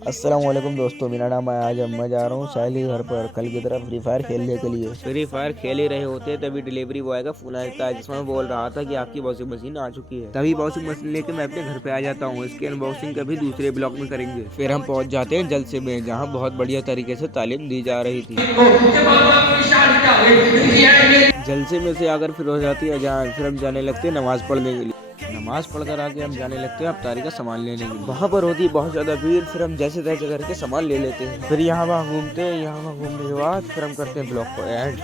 अस्सलाम वालेकुम दोस्तों, मेरा नाम है। आज मैं जा रहा हूँ सहेली घर पर कल की तरह फ्री फायर खेलने के लिए। फ्री फायर खेल ही रहे होते तभी डिलीवरी बॉय का फोन आता है जिसमें बोल रहा था कि आपकी वॉशिंग मशीन आ चुकी है। तभी वॉशिंग मशीन लेके मैं अपने घर पे आ जाता हूँ। इसकी अनबॉक्सिंग कभी दूसरे ब्लॉग में करेंगे। फिर हम पहुँच जाते हैं जलसे में, जहाँ बहुत बढ़िया तरीके से तालीम दी जा रही थी। जलसे में से आकर फिर हो जाती है अजान। फिर हम जाने लगते हैं नमाज पढ़ने के लिए। नमाज पढ़कर आके हम जाने लगते हैं अफ्तारी का सामान लेने के लिए। वहाँ पर होती है बहुत ज्यादा भीड़। फिर हम जैसे तैसे करके सामान ले लेते हैं। फिर यहाँ वहाँ घूमते हैं। यहाँ वहाँ घूमने के बाद फिर हम करते हैं ब्लॉग को एंड।